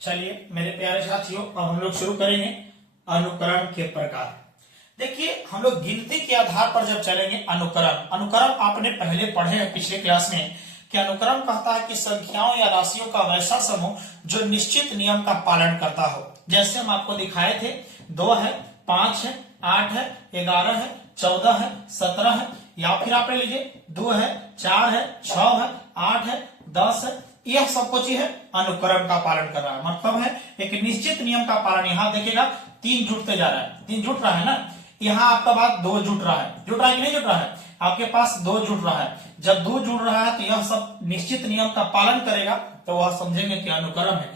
चलिए मेरे प्यारे साथियों, अब हम लोग शुरू करेंगे अनुक्रम के प्रकार। देखिए, हम लोग गिनती के आधार पर जब चलेंगे अनुक्रम आपने पहले पढ़े हैं पिछले क्लास में कि अनुक्रम कहता है कि संख्याओं या राशियों का वैसा समूह जो निश्चित नियम का पालन करता हो। जैसे हम आपको दिखाए थे, 2 है, 5 है, 8 है, 11 है, 14 है, 17 है, या फिर आप ले लीजिए 2 है, 4 है, 6 है, 8 है, 10 है। यह सब कुछ है अनुक्रम का पालन कर रहा है, मतलब है एक निश्चित नियम का पालन। यहाँ देखिएगा 3 जुटते जा रहा है, 3 जुट रहा है ना, यहाँ आपका बात 2 जुट रहा है कि नहीं जुट रहा है, आपके पास 2 जुट रहा है। जब 2 जुड़ रहा है तो यह सब निश्चित नियम का पालन करेगा, तो वह समझेंगे कि अनुक्रम है।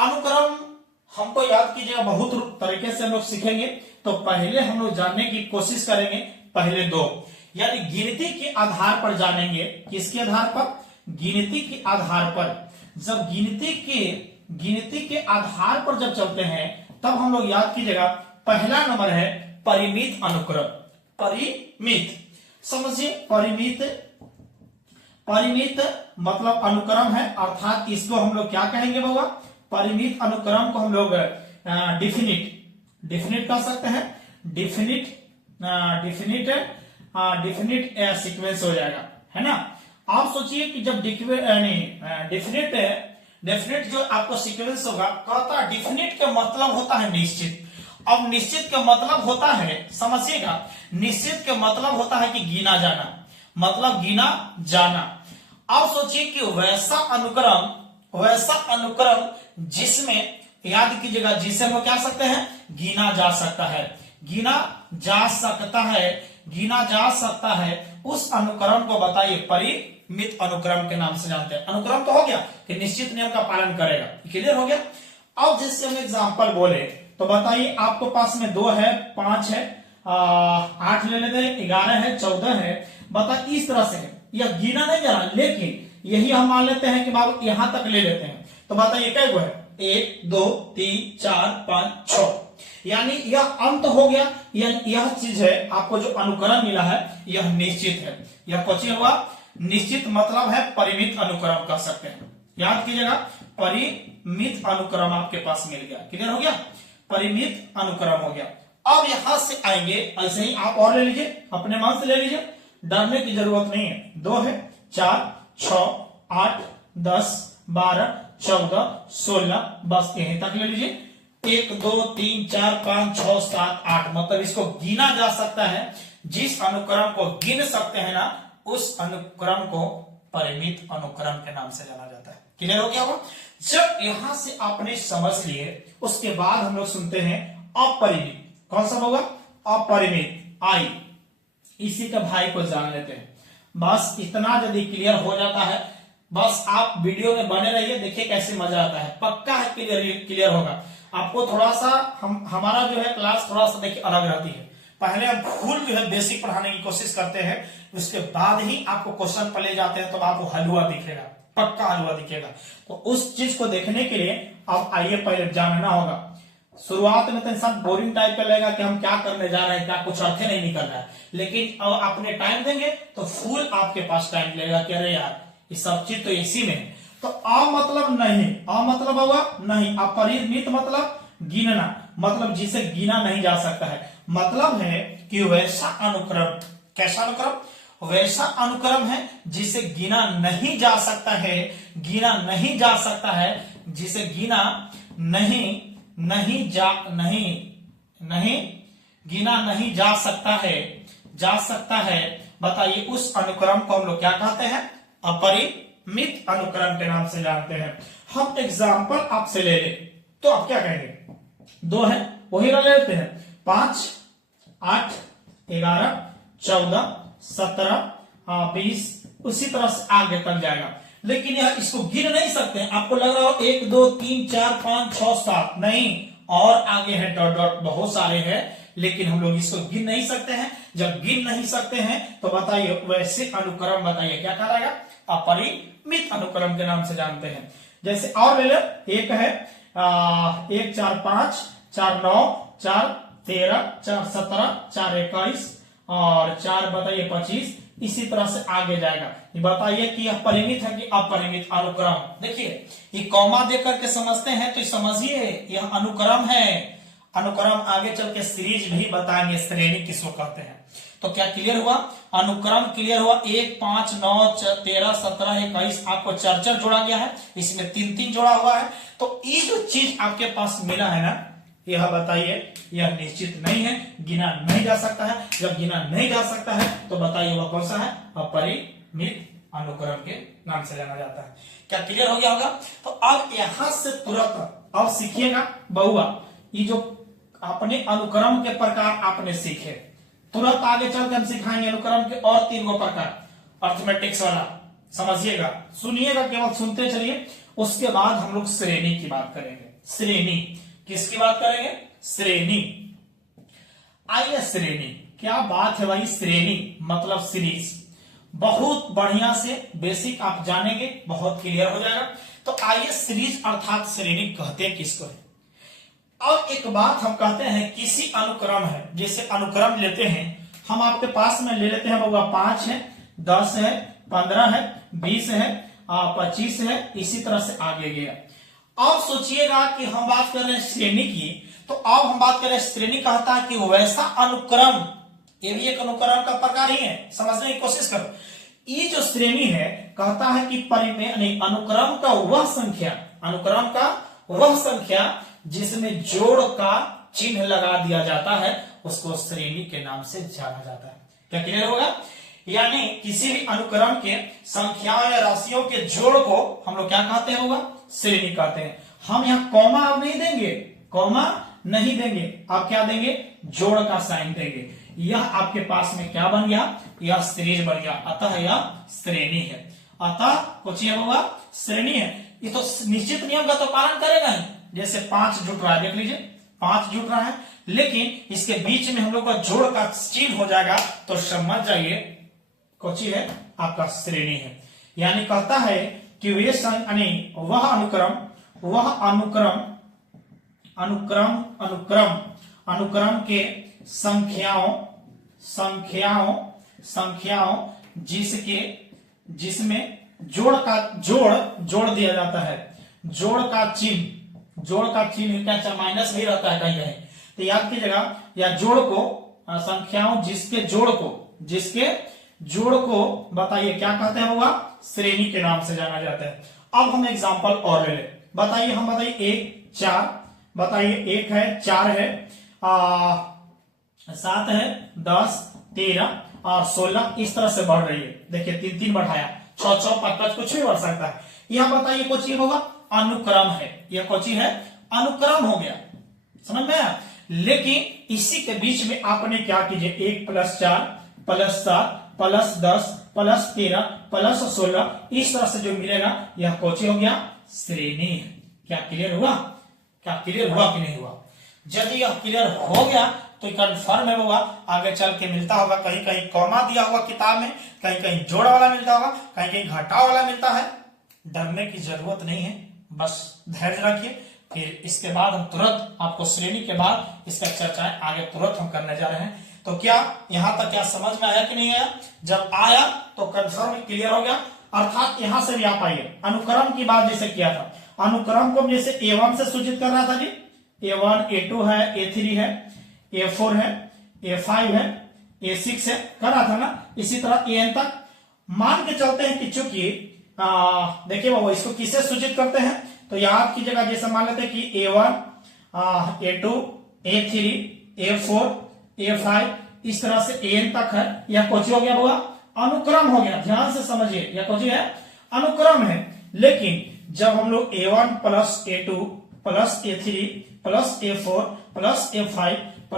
अनुक्रम हमको याद कीजिएगा, बहुत तरीके से हम लोग सीखेंगे। तो पहले हम लोग जानने की कोशिश करेंगे, पहले 2 यानी गिनती के आधार पर जानेंगे। किसके आधार पर? गिनती के आधार पर। जब गिनती के आधार पर जब चलते हैं तब हम लोग याद कीजिएगा, पहला नंबर है परिमित अनुक्रम। परिमित समझिए, परिमित मतलब अनुक्रम है, अर्थात इसको हम लोग क्या कहेंगे बाबा? परिमित अनुक्रम को हम लोग डिफिनिट कह सकते हैं। डिफिनिट सीक्वेंस हो जाएगा, है ना। आप सोचिए कि जब डेफिनेट जो आपको सीक्वेंस होगा, कहता है डिफिनिट का मतलब होता है निश्चित। अब निश्चित का मतलब होता है, समझिएगा, निश्चित का मतलब होता है कि गिना जाना, मतलब गिना जाना। अब सोचिए कि वैसा अनुक्रम जिसमें, याद कीजिएगा, जिसे हम लोग क्या सकते हैं? गिना जा सकता है, गिना जा सकता है। उस अनुक्रम को बताइए परिमित अनुक्रम के नाम से जानते हैं। अनुक्रम तो हो गया कि निश्चित नियम का पालन करेगा, क्लियर हो गया। अब जैसे हम एग्जांपल बोले तो बताइए, आपको पास में 2 है, 5 है, 8 ले लेते हैं, 11 है, 14 है। बता, इस तरह से है, यह गिना नहीं जा रहा, लेकिन यही हम मान लेते हैं कि बाबू यहां तक ले लेते हैं। तो बताइए कै गो है? 1 2 3 4 5 6, यानी यह अंत हो गया। यह चीज है, आपको जो अनुक्रम मिला है यह निश्चित है। यह क्वेश्चन हुआ निश्चित, मतलब है परिमित अनुक्रम कह सकते हैं। याद कीजिएगा, परिमित अनुक्रम आपके पास मिल गया, क्लियर हो गया, परिमित अनुक्रम हो गया। अब यहां से आएंगे, ऐसे ही आप और ले लीजिए, अपने मन से ले लीजिए, डरने की जरूरत नहीं है। 2 है, 4 6 8 10 12 14 16, बस यहीं तक ले लीजिए। 1 2 3 4 5 6 7 8, मतलब इसको गिना जा सकता है। जिस अनुक्रम को गिन सकते हैं ना, उस अनुक्रम को परिमित अनुक्रम के नाम से जाना जाता है। क्लियर हो गया होगा। जब यहां से आपने समझ लिए, उसके बाद हम लोग सुनते हैं अपरिमित। कौन सा होगा? अपरिमित। आई इसी का भाई को जान लेते हैं। बस इतना यदि क्लियर हो जाता है, बस आप वीडियो में बने रहिए, देखिए कैसे मजा आता है। पक्का है क्लियर होगा आपको। थोड़ा सा हमारा जो है क्लास थोड़ा सा देखिए अलग रहती है। पहले हम फुल जो है बेसिक पढ़ाने की कोशिश करते हैं, उसके बाद ही आपको क्वेश्चन पर ले जाते हैं, तो आपको हलवा दिखेगा, पक्का हलवा दिखेगा। तो उस चीज को देखने के लिए अब आइए पहले जानना होगा। शुरुआत में तो इंसान बोरिंग टाइप का लगेगा कि हम क्या करने जा रहे हैं, क्या कुछ अर्थ नहीं निकल रहा है। लेकिन अब अपने टाइम देंगे तो फुल आपके पास टाइम लगेगा कि अरे यार ये सब चीज तो इसी में है। तो मतलब नहीं, मतलब होगा नहीं। अपरिमित मतलब गिनना, मतलब जिसे गिना नहीं जा सकता है। मतलब है कि वैसा अनुक्रम, कैसा अनुक्रम? वैसा अनुक्रम है जिसे गिना नहीं जा सकता है, गिना नहीं जा सकता है, जिसे गिना नहीं जा सकता है। बताइए उस अनुक्रम को हम लोग क्या कहते हैं? अपरिमित अनुक्रम के नाम से जानते हैं। हम एग्जाम्पल आपसे ले ले तो आप क्या कहेंगे? 2 है, वही ले लेते हैं, 5 8 11 14 17 20, उसी तरह से आगे तक जाएगा। लेकिन यह इसको गिन नहीं सकते हैं। आपको लग रहा हो 1 2 3 4 5 6 7, नहीं, और आगे है डॉट डॉट, बहुत सारे हैं, लेकिन हम लोग इसको गिन नहीं सकते हैं। जब गिन नहीं सकते हैं तो बताइए वैसे अनुक्रम बताइए क्या कहलाएगा? अपरिमित अनुक्रम के नाम से जानते हैं। जैसे और ले लो, एक है 1 4 5 4 9 4 13 4 17 4 21 और 4 बताइए 25, इसी तरह से आगे जाएगा। ये बताइए कि यह परिमित है कि अपरिमित अनुक्रम। देखिए ये कॉमा देकर के समझते हैं तो समझिए यह अनुक्रम है। अनुक्रम आगे चल के सीरीज भी बताएंगे, श्रेणी किसको कहते हैं। तो क्या क्लियर हुआ? अनुक्रम क्लियर हुआ। 1, 5, 9, 13, 17, 21 आपको 4 जोड़ा गया है, इसमें 3 जोड़ा हुआ है। तो ये जो चीज आपके पास मिला है ना, यह बताइए यह निश्चित नहीं है, गिना नहीं जा सकता है। जब गिना नहीं जा सकता है तो बताइए वह कौन सा है? अपरिमित अनुक्रम के नाम से जाना जाता है। क्या क्लियर हो गया होगा? तो अब यहां से तुरंत अब सीखिएगा बहुआ, ये जो अपने अनुक्रम के प्रकार आपने सीखे, तुरंत आगे चलकर हम सिखाएंगे अनुक्रम के और 3 प्रकार अर्थमेटिक्स वाला। समझिएगा, सुनिएगा, केवल सुनते चलिए। उसके बाद हम लोग श्रेणी की बात करेंगे। श्रेणी किसकी बात करेंगे? श्रेणी। आइए श्रेणी, क्या बात है भाई। श्रेणी मतलब सीरीज, बहुत बढ़िया से बेसिक आप जानेंगे, बहुत क्लियर हो जाएगा। तो आइए सीरीज अर्थात श्रेणी कहते हैं किसको है। और एक बात हम कहते हैं किसी अनुक्रम है, जैसे अनुक्रम लेते हैं हम, आपके पास में ले लेते हैं बउआ 5 है, 10 है, 15 है, 20 है, 25 है, इसी तरह से आगे गया। अब सोचिएगा कि हम बात कर रहे हैं श्रेणी की, तो अब हम बात कर रहे हैं श्रेणी कहता है कि वैसा अनुक्रम, ये भी एक अनुक्रम का प्रकार ही है, समझने की कोशिश करो। ये जो श्रेणी है कहता है कि अनुक्रम का वह संख्या, अनुक्रम का वह संख्या जिसमें जोड़ का चिन्ह लगा दिया जाता है उसको श्रेणी के नाम से जाना जाता है। क्या क्लियर होगा? यानी किसी भी अनुक्रम के संख्याओं या राशियों के जोड़ को हम लोग क्या कहते हैं होगा? श्रेणी कहते हैं। हम यहाँ कॉमा अब नहीं देंगे, कॉमा नहीं देंगे, आप क्या देंगे? जोड़ का साइन देंगे। यह आपके पास में क्या बन गया? यह सीरीज बन गया, अतः यह श्रेणी है। अतः कुछ होगा श्रेणी है। ये तो निश्चित नियम का तो पालन करेगा ही। जैसे 5 जुट रहा है, देख लीजिए 5 जुट रहा है, लेकिन इसके बीच में हम लोग का जोड़ का चिन्ह हो जाएगा तो समझ जाइए कुछ है आपका श्रेणी है। यानी कहता है कि वे वह अनुक्रम के संख्याओं जिसमें जोड़ दिया जाता है, जोड़ का चिन्ह क्या माइनस भी रहता है कहीं कहीं, तो याद कीजिएगा, या जोड़ को संख्याओं जिसके जोड़ को बताइए क्या कहते हैं होगा? श्रेणी के नाम से जाना जाता है। अब हम एग्जांपल और ले ले, बताइए, हम बताइए 1, 4, बताइए 1 है, 4 है, 7 है, 10, 13 और 16 इस तरह से बढ़ रही है। देखिए 3 बढ़ाया, 6, 5 कुछ भी बढ़ सकता है। यह बताइए कुछ ये होगा? अनुक्रम है। यह कुछ है? अनुक्रम हो गया, समझ में आया? लेकिन इसी के बीच में आपने क्या कीजिए, 1 + 4 + 7 + 10 + 13 + 16 इस तरह से जो मिलेगा यह कोची हो गया? श्रेणी है। क्या क्लियर हुआ? क्या क्लियर हुआ कि नहीं हुआ? यदि यह क्लियर हो गया तो कंफर्म है होगा, आगे चल के मिलता होगा, कहीं कहीं कॉमा दिया हुआ किताब में, कहीं कहीं जोड़ वाला मिलता होगा, कहीं कहीं घटाव वाला मिलता है। डरने की जरूरत नहीं है, बस धैर्य रखिए। फिर इसके बाद हम तुरंत आपको श्रेणी के बाद इसका चर्चाएं आगे तुरंत हम करने जा रहे हैं। तो क्या यहां तक क्या समझ में आया कि नहीं आया? जब आया तो कंफर्म क्लियर हो गया। अर्थात यहां से भी आप आइए, अनुक्रम की बात जैसे किया था, अनुक्रम को जैसे A1 से सूचित कर रहा था जी, A1 A2 है, A3 है, A4 है, A5 है, A6 है, कर रहा था ना। इसी तरह AN तक मान के चलते हैं कि चूंकि देखिए बाबू इसको किससे सूचित करते हैं, तो याद की जगह जैसे मान लेते हैं कि A1 A2 A3 A4 A5 इस तरह से AN तक है। यह कौन हो गया बाबा? अनुक्रम हो गया। ध्यान से समझिए, यह कौन है? अनुक्रम है। लेकिन जब हम लोग A1 + A2 + A3 + A4 + A5 +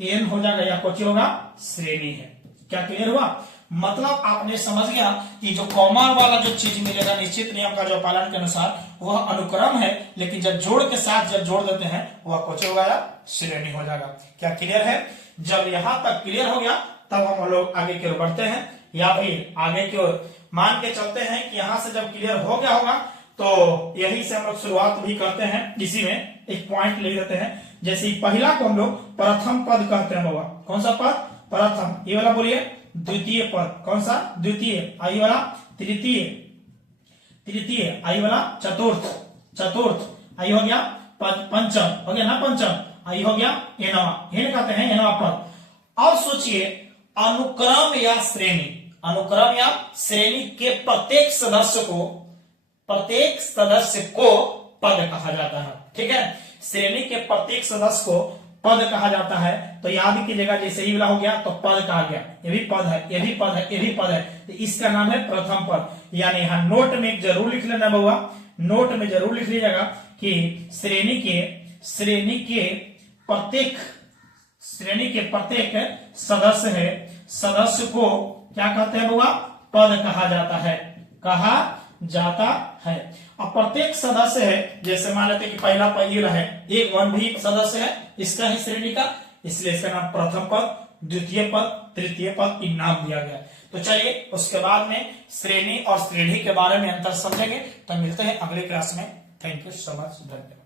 AN हो जाएगा, यह कौन होगा? श्रेणी है। क्या क्लियर हुआ? मतलब आपने समझ गया कि जो कॉमा वाला जो चीज मिलेगा निश्चित नियम का जो पालन के अनुसार वह अनुक्रम है, लेकिन जब जोड़ के साथ जब जोड़ देते हैं वह कुछ होगा? श्रेणी हो जाएगा। क्या क्लियर है? जब यहां तक क्लियर हो गया तब हम लोग आगे की ओर बढ़ते हैं, या फिर आगे की ओर मान के चलते हैं कि यहां से जब क्लियर हो गया होगा तो यही से हम लोग शुरुआत भी करते हैं। इसी में एक पॉइंट ले लेते हैं, जैसे पहला को हम लोग प्रथम पद कहते हैं बाबा। कौन सा पद? प्रथम। ये वाला बोलिए द्वितीय पद, कौन सा द्वितीय, आई वाला तृतीय, तृतीय आई वाला चतुर्थ, चतुर्थ आई हो गया पंचम, हो गया ना पंचम, आई हो गया एनवा, हेन कहते हैं एनवा पद। अब सोचिए अनुक्रम या श्रेणी, अनुक्रम या श्रेणी के प्रत्येक सदस्य को, प्रत्येक सदस्य को पद कहा जाता है। ठीक है, श्रेणी के प्रत्येक सदस्य को पद कहा जाता है। तो याद कीजिएगा, जैसे ही वाला हो गया तो पद कहा गया, ये भी पद है, ये भी पद है, ये भी पद है, तो इसका नाम है प्रथम पद। यानी यहाँ नोट में जरूर लिख लेना बउआ, नोट में जरूर लिख लीजिएगा कि श्रेणी के प्रत्येक, श्रेणी के प्रत्येक सदस्य है, सदस्य को क्या कहते हैं बउआ, पद कहा जाता है, कहा जाता है। अब प्रत्येक सदस्य है, जैसे मान लेते कि पहला पद है, एक वन भी सदस्य है इसका है श्रेणी का, इसलिए इसका नाम प्रथम पद, द्वितीय पद, तृतीय पद इन नाम दिया गया। तो चलिए उसके बाद में श्रेणी और श्रेणी के बारे में अंतर समझेंगे। तो मिलते हैं अगले क्लास में। थैंक यू सो मच, धन्यवाद।